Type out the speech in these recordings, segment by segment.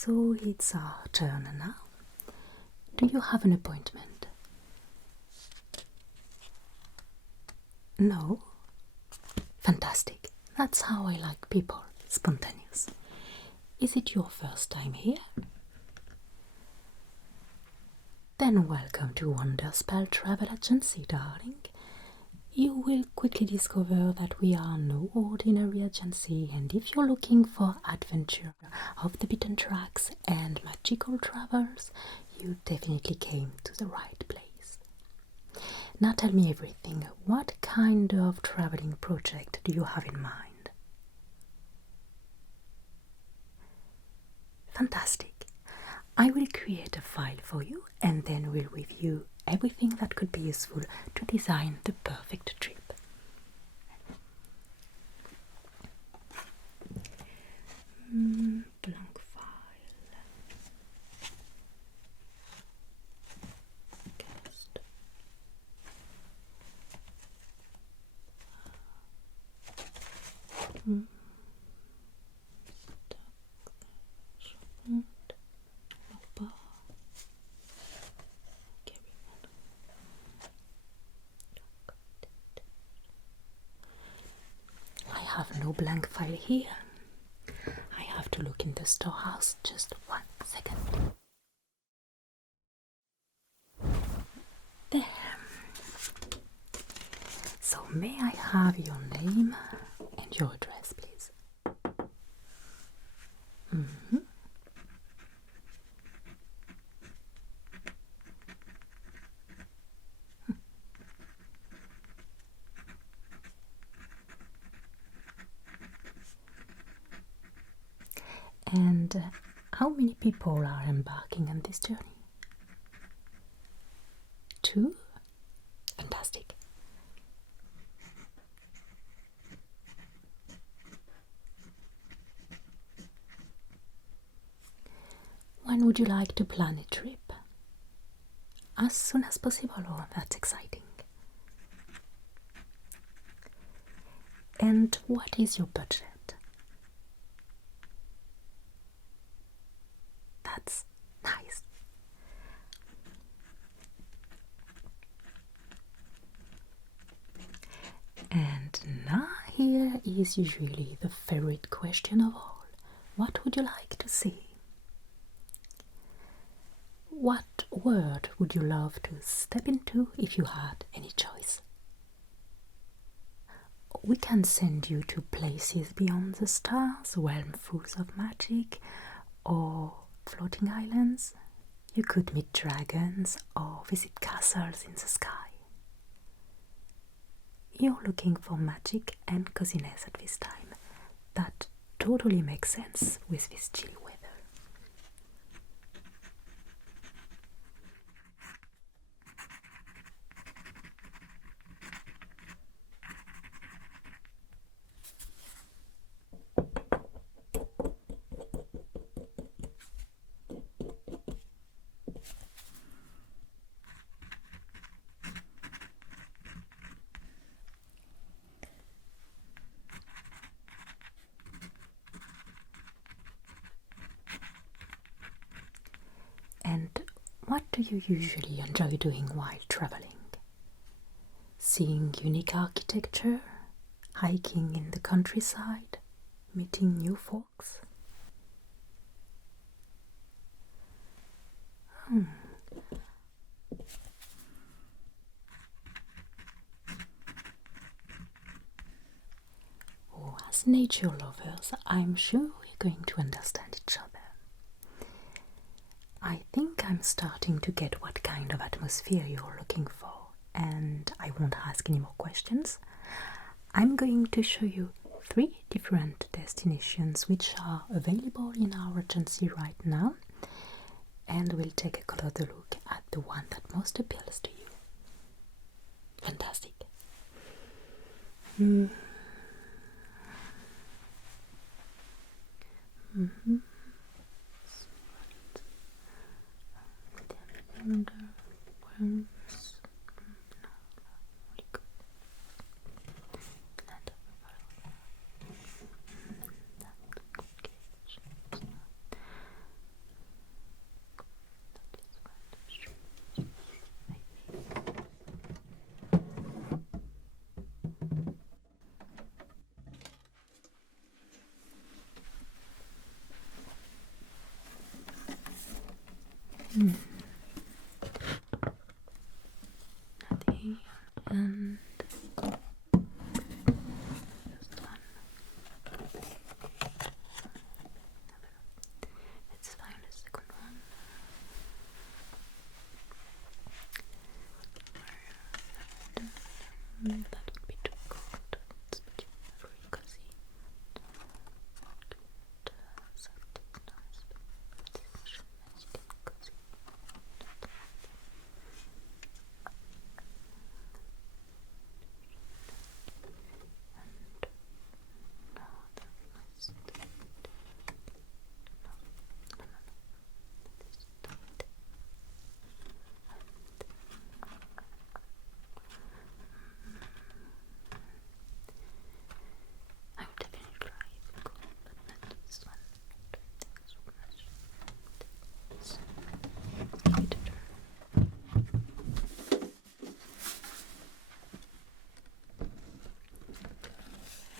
So it's our turn now. Do you have an appointment? No? Fantastic. That's how I like people, spontaneous. Is it your first time here? Then welcome to Wanderspell Travel Agency, darling. You will quickly discover that we are no ordinary agency, and if you're looking for adventure, off the beaten tracks and magical travels, you definitely came to the right place. Now tell me everything. What kind of traveling project do you have in mind? Fantastic. I will create a file for you and then we'll review everything that could be useful to design the perfect trip. Blank file. Cast. I have no blank file here. I have to look in the storehouse. Just 1 second. There. So may I have your name and your address, please? And how many people are embarking on this journey? 2? Fantastic. When would you like to plan a trip? As soon as possible. Oh, that's exciting. And what is your budget? That's nice. And now here is usually the favorite question of all. What would you like to see? What world would you love to step into if you had any choice? We can send you to places beyond the stars, realms full of magic, or floating islands. You could meet dragons or visit castles in the sky. You're looking for magic and coziness at this time. That totally makes sense with this chilly weather. And what do you usually enjoy doing while traveling? Seeing unique architecture, hiking in the countryside, meeting new folks? Oh, as nature lovers, I'm sure we're going to understand each other. I think I'm starting to get what kind of atmosphere you're looking for, and I won't ask any more questions. I'm going to show you 3 different destinations which are available in our agency right now, and we'll take a closer look at the one that most appeals to you. Fantastic. Nothing. And just one. Let's find the second one. That would be too cold. It's very cozy.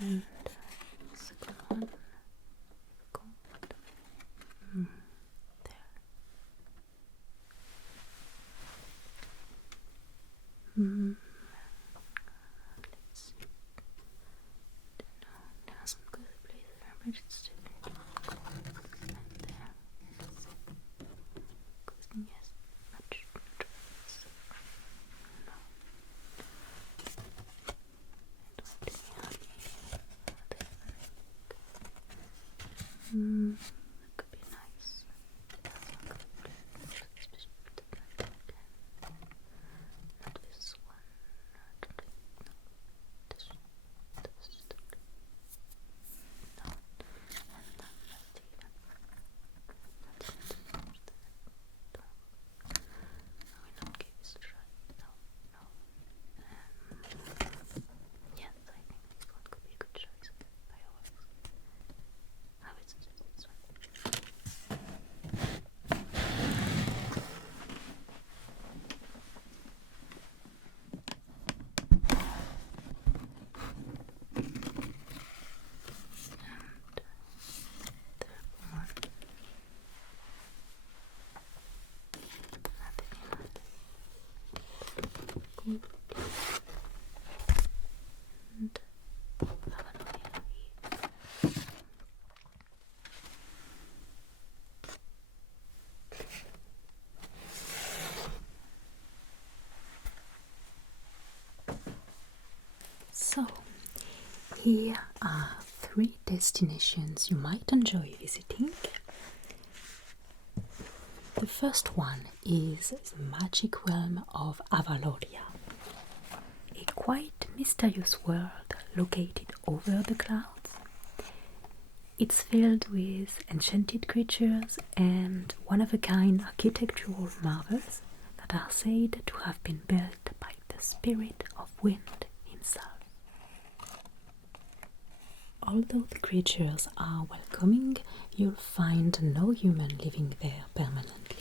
And second one, gold. There. Let's see. No, there's some good place there, but it's still cold. And there. Costing yes, much. No. That could be nice. Not this one. This. No. And not even. I will not give this a try. No. Yes, I think this one could be a good choice. Fireworks. I would suggest this one. And so, here are 3 destinations you might enjoy visiting. The first one is the magic realm of Avaloria, a quite mysterious world located over the clouds. It's filled with enchanted creatures and one-of-a-kind architectural marvels that are said to have been built by the spirit of wind himself. Although the creatures are welcoming, you'll find no human living there permanently.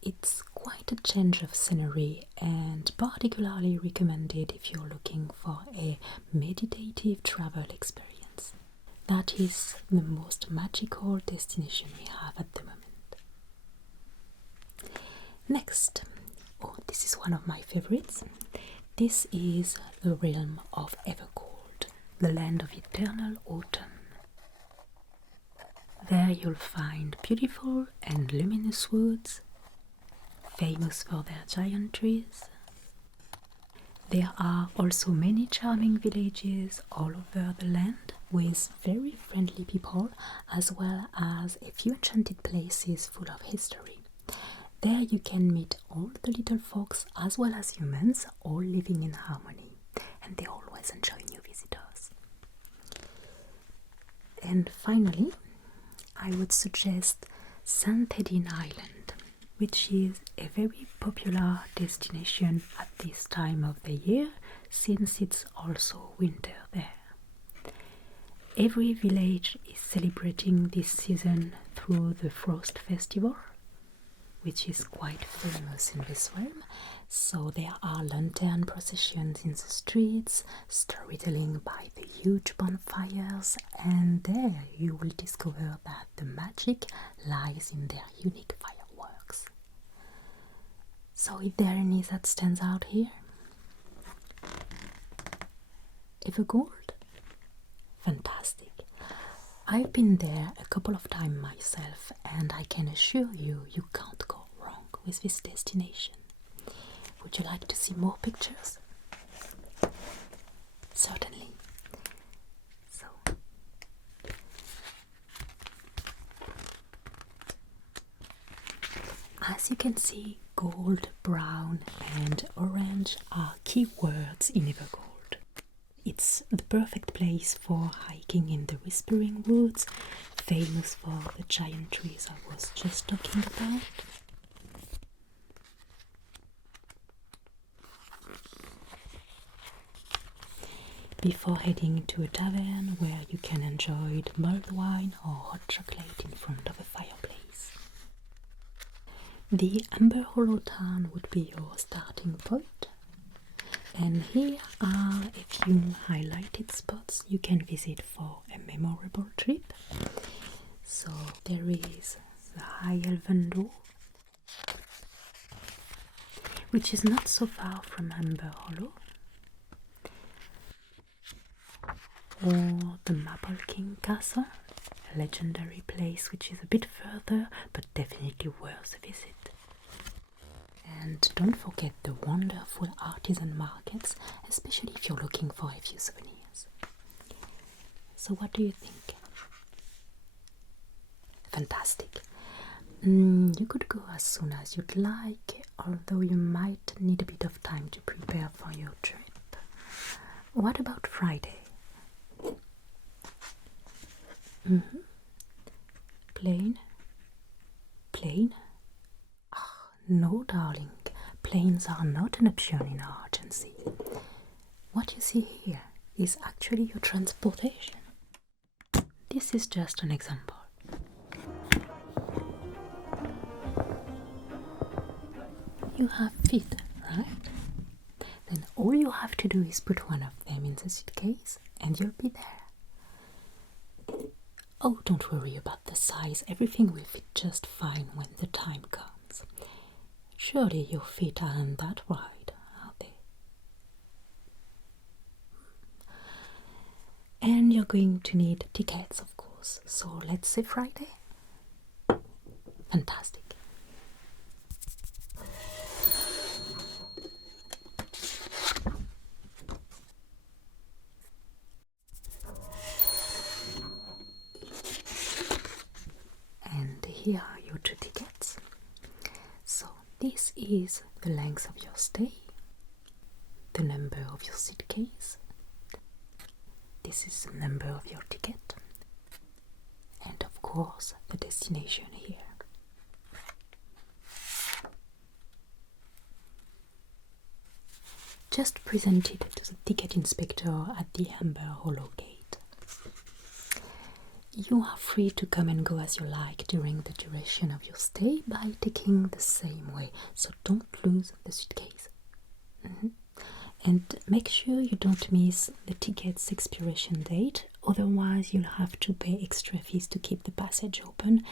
It's quite a change of scenery and particularly recommended if you're looking for a meditative travel experience. That is the most magical destination we have at the moment. Next, this is one of my favorites. This is the realm of Evercold, the land of eternal autumn. There you'll find beautiful and luminous woods, famous for their giant trees. There are also many charming villages all over the land with very friendly people, as well as a few enchanted places full of history. There you can meet all the little folks as well as humans, all living in harmony, and they always enjoy new visitors. And finally, I would suggest St. Edin Island, which is a very popular destination at this time of the year since it's also winter there. Every village is celebrating this season through the Frost Festival, which is quite famous in this realm. So there are lantern processions in the streets, storytelling by the huge bonfires, and there you will discover that the magic lies in their unique fireworks. So if there any that stands out here, Evergold, fantastic. I've been there a couple of times myself, and I can assure you, you can't go wrong with this destination. Would you like to see more pictures? Certainly. So, as you can see, gold, brown and orange are key words in Evergold. It's the perfect place for hiking in the Whispering Woods, famous for the giant trees I was just talking about. Before heading to a tavern where you can enjoy mulled wine or hot chocolate in front of a fireplace. The Amber Hollow town would be your starting point. And here are a few highlighted spots you can visit for a memorable trip. So there is the High Elven Door, which is not so far from Amber Hollow, or the Maple King Castle, a legendary place which is a bit further but definitely worth a visit. And don't forget the wonderful artisan markets, especially if you're looking for a few souvenirs. So what do you think? Fantastic. You could go as soon as you'd like, although you might need a bit of time to prepare for your trip. What about Friday? Plane? No, darling, planes are not an option in our agency. What you see here is actually your transportation. This is just an example. You have feet, right? Then all you have to do is put one of them in the suitcase and you'll be there. Oh, don't worry about the size, everything will fit just fine when the time comes. Surely your feet aren't that wide, are they? And you're going to need tickets, of course. So let's say Friday. Fantastic. And here are your 2 tickets. So this is the length of your stay, the number of your suitcase, this is the number of your ticket, and of course the destination here. Just present it to the ticket inspector at the Amber Hollow gate. You are free to come and go as you like during the duration of your stay by taking the same way, so don't lose the suitcase. And make sure you don't miss the ticket's expiration date, otherwise you'll have to pay extra fees to keep the passage open,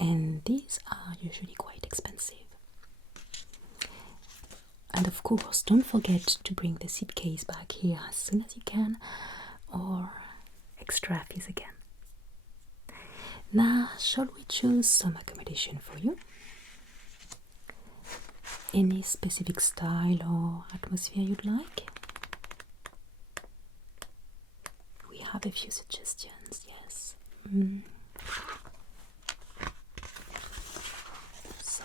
and these are usually quite expensive. And of course, don't forget to bring the suitcase back here as soon as you can, or extra fees again. Now, shall we choose some accommodation for you? Any specific style or atmosphere you'd like? We have a few suggestions, yes. So,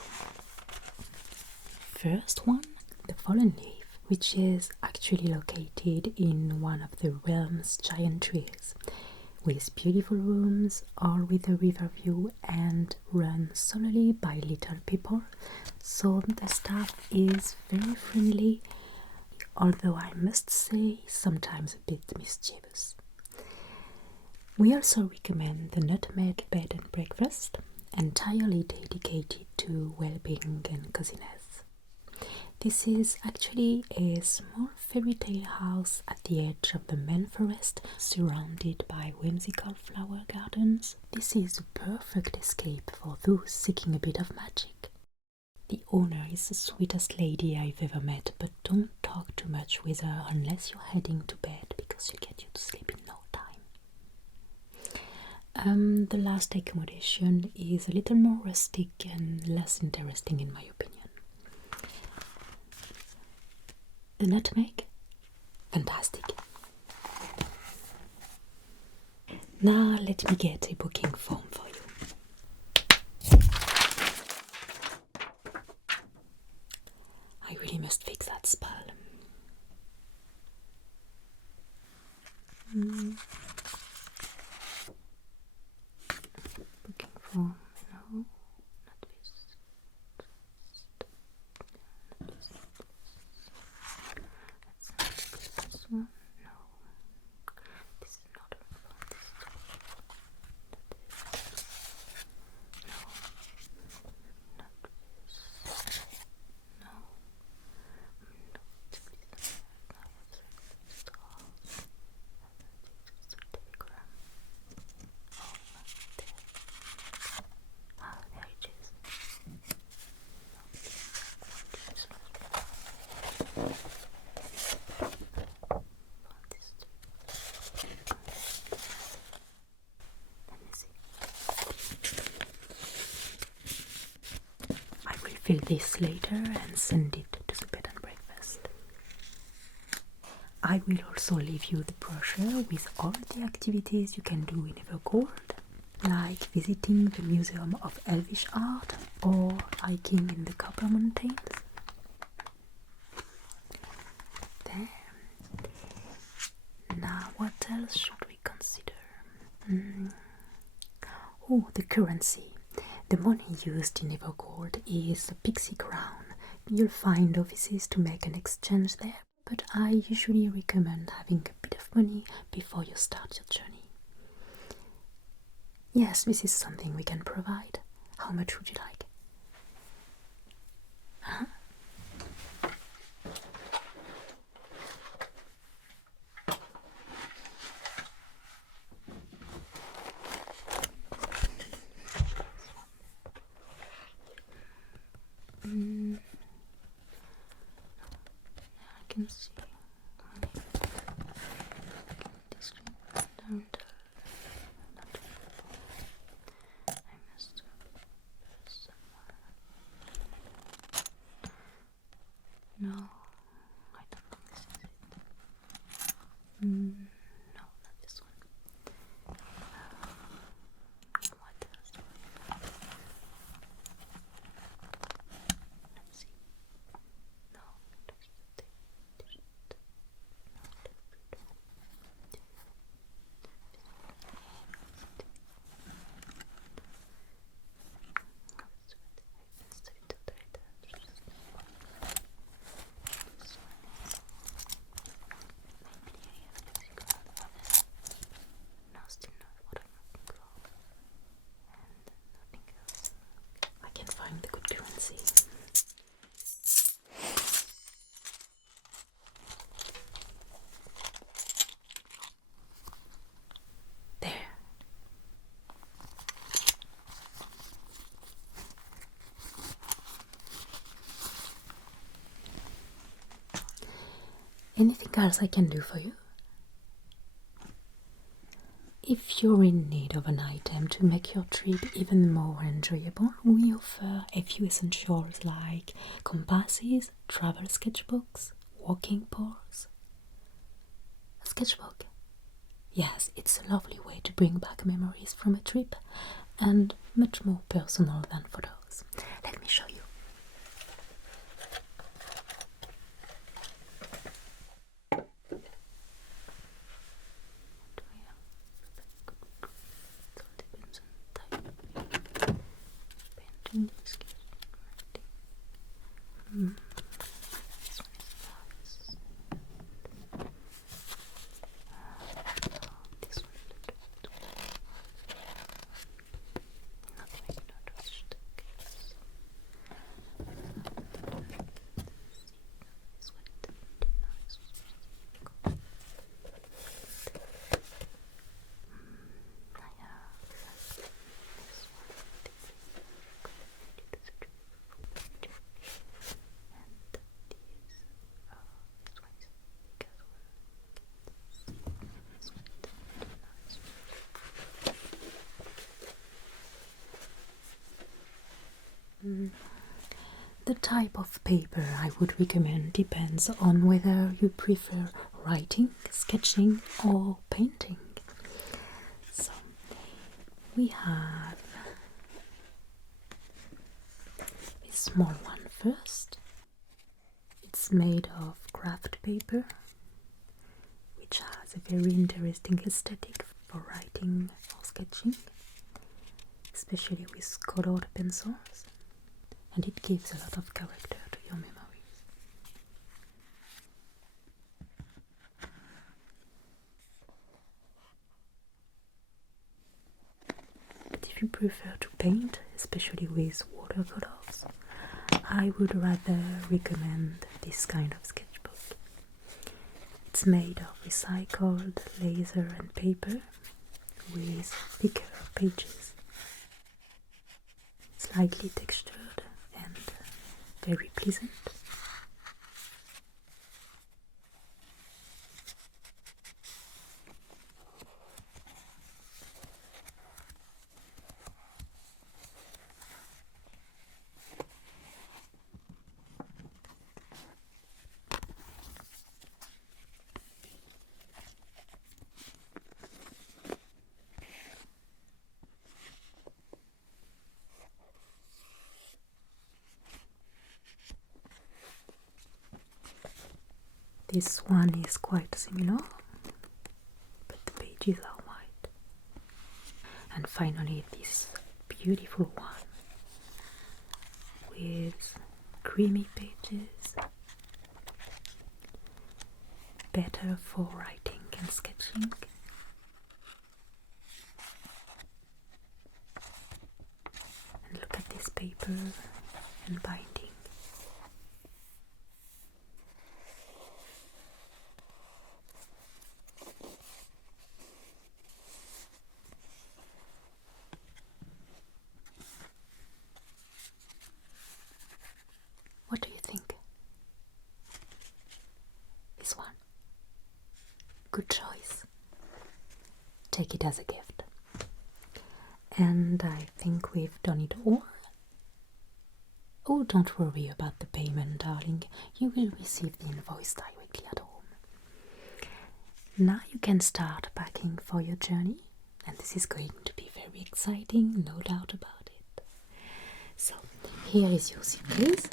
first one, the Fallen Leaf, which is actually located in one of the realm's giant trees, with beautiful rooms, all with a river view and run solely by little people, so the staff is very friendly, although I must say sometimes a bit mischievous. We also recommend the Nutmeg Bed and Breakfast, entirely dedicated to well-being and coziness. This is actually a small fairy tale house at the edge of the main forest, surrounded by whimsical flower gardens. This is a perfect escape for those seeking a bit of magic. The owner is the sweetest lady I've ever met, but don't talk too much with her unless you're heading to bed because she'll get you to sleep in no time. The last accommodation is a little more rustic and less interesting in my opinion. The nutmeg? Fantastic. Now let me get a booking form for you. I really must fix that spell. Booking form, no, not this. This one, no. This is not this. Fill this later and send it to the bed and breakfast. I will also leave you the brochure with all the activities you can do in Evergold, like visiting the Museum of Elvish Art or hiking in the Copper Mountains. There. Now, what else should we consider? Oh, the currency. The money used in Evergold is the pixie crown. You'll find offices to make an exchange there, but I usually recommend having a bit of money before you start your journey. Yes, this is something we can provide. How much would you like? Huh? I can see this down to I messed up somewhere. No, I don't think this is it. No, not this one. What else do I have? Let's see. No, there's the thing. I can find the good currency. There. Anything else I can do for you? If you're in need of an item to make your trip even more enjoyable, we offer a few essentials like compasses, travel sketchbooks, walking poles. A sketchbook? Yes, it's a lovely way to bring back memories from a trip and much more personal than photos. Let me show you. This one is nice. This one is nothing not a stick. This one is nice. The type of paper I would recommend depends on whether you prefer writing, sketching, or painting. So we have a small one first. It's made of craft paper, which has a very interesting aesthetic for writing or sketching, especially with colored pencils, and it gives a lot of character to your memories. But if you prefer to paint, especially with watercolors, I would rather recommend this kind of sketchbook. It's made of recycled laser and paper with thicker pages, slightly textured and very pleasant. This one is quite similar, but the pages are white. And finally this beautiful one with creamy pages, better for writing and sketching. And look at this paper and binding. What do you think? This one? Good choice. Take it as a gift. And I think we've done it all. Oh, don't worry about the payment, darling. You will receive the invoice directly at home. Now you can start packing for your journey, and this is going to be very exciting, no doubt about it. So, here is your suitcase.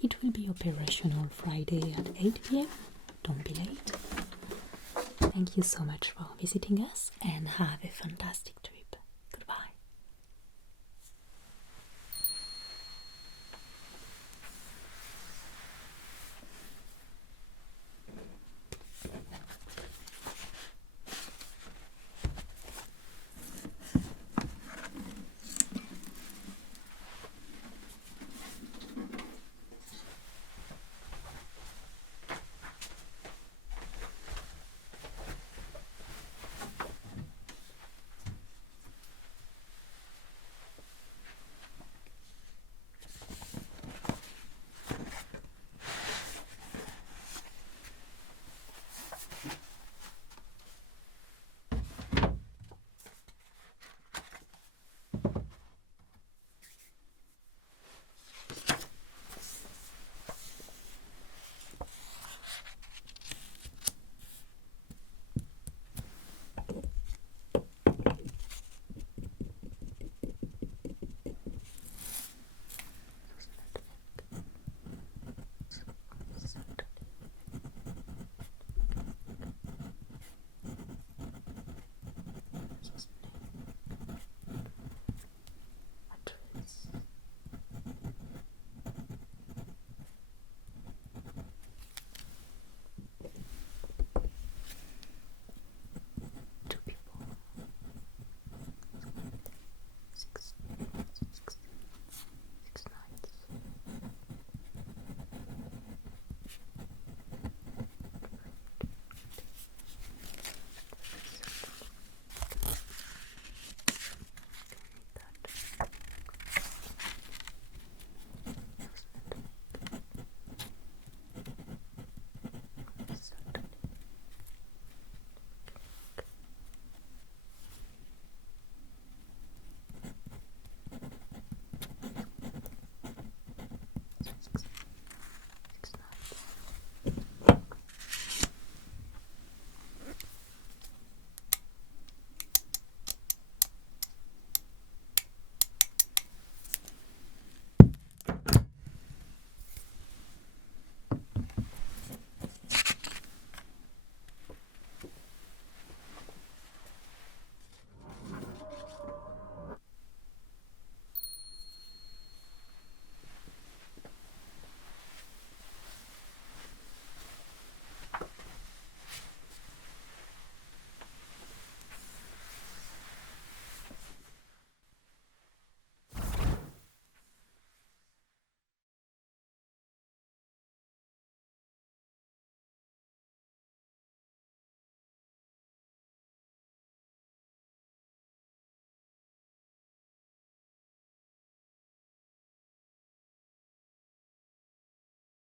It will be operational Friday at 8 p.m. Don't be late. Thank you so much for visiting us and have a fantastic trip. Goodbye.